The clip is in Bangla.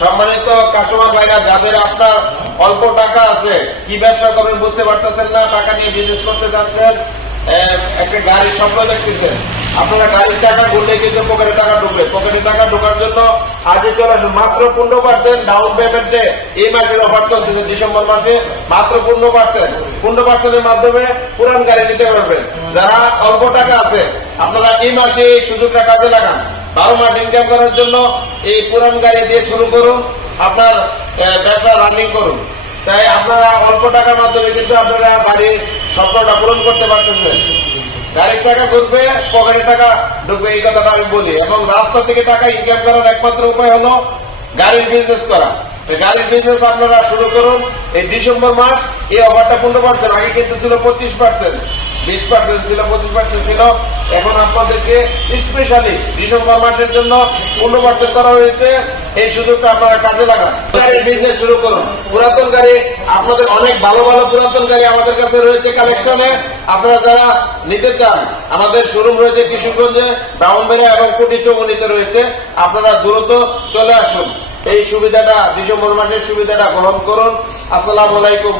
সম্মানিত কাস্টমার ভাইরা, যাদের আপনার অল্প টাকা আছে, কি ব্যবসা করবেন বুঝতে পারতেছেন না, টাকা নিয়ে বিজনেস করতে যাচ্ছেন, একটা গাড়ির স্বপ্ন দেখতেছেন, আপনারা গাড়ির টাকা ঘুরলে কিন্তু পকেটে টাকা ঢুকবে। পকেটে টাকা ঢোকার জন্য আজই চলে আসুন। মাত্র 15% ডাউন পেমেন্টে এই মাসের অফার চলতেছে, ডিসেম্বর মাসে মাত্র 15%-15%-এর মাধ্যমে পুরান গাড়ি নিতে পারবেন। যারা অল্প টাকা আছে, আপনারা এই মাসে এই সুযোগটা কাজে লাগান। 12 মাস ইনকাম করার জন্য এই পুরান গাড়ি দিয়ে শুরু করুন, আপনার ব্যবসা রানিং করুন। তাই আপনারা অল্প টাকার মাধ্যমে কিন্তু আপনারা বাড়ির স্বপ্নটা পূরণ করতে পারতেছেন। গাড়ির টাকা ঘুরবে, পকেটে টাকা ঢুকবে, এই কথাটা আমি বলি। এবং রাস্তা থেকে টাকা ইনকাম করার একমাত্র উপায় হলো গাড়ির বিজনেস করা। গাড়ির বিজনেস আপনারা শুরু করুন। এই ডিসেম্বর মাস এই অফারটা 15%, আগে কিন্তু ছিল 25%, 20% ছিল, 25% ছিল। এখন আপনাদেরকে স্পেশালি ডিসেম্বর মাসের জন্য 15% করা হয়েছে। এই সুযোগটা আপনারা কাজে লাগান, গাড়ির বিজনেস শুরু করুন। পুরাতন গাড়ি, আপনাদের অনেক ভালো ভালো পুরাতন গাড়ি আমাদের কাছে রয়েছে কালেকশনে। আপনারা যারা নিতে চান, আমাদের শোরুম রয়েছে কিশোরগঞ্জে, ব্রাহ্মণবাড়িয়া এবং কুটি চৌমুহনীতে রয়েছে। আপনারা দ্রুত চলে আসুন, এই সুবিধাটা, ডিসেম্বর মাসের সুবিধাটা গ্রহণ করুন। আসসালামু আলাইকুম।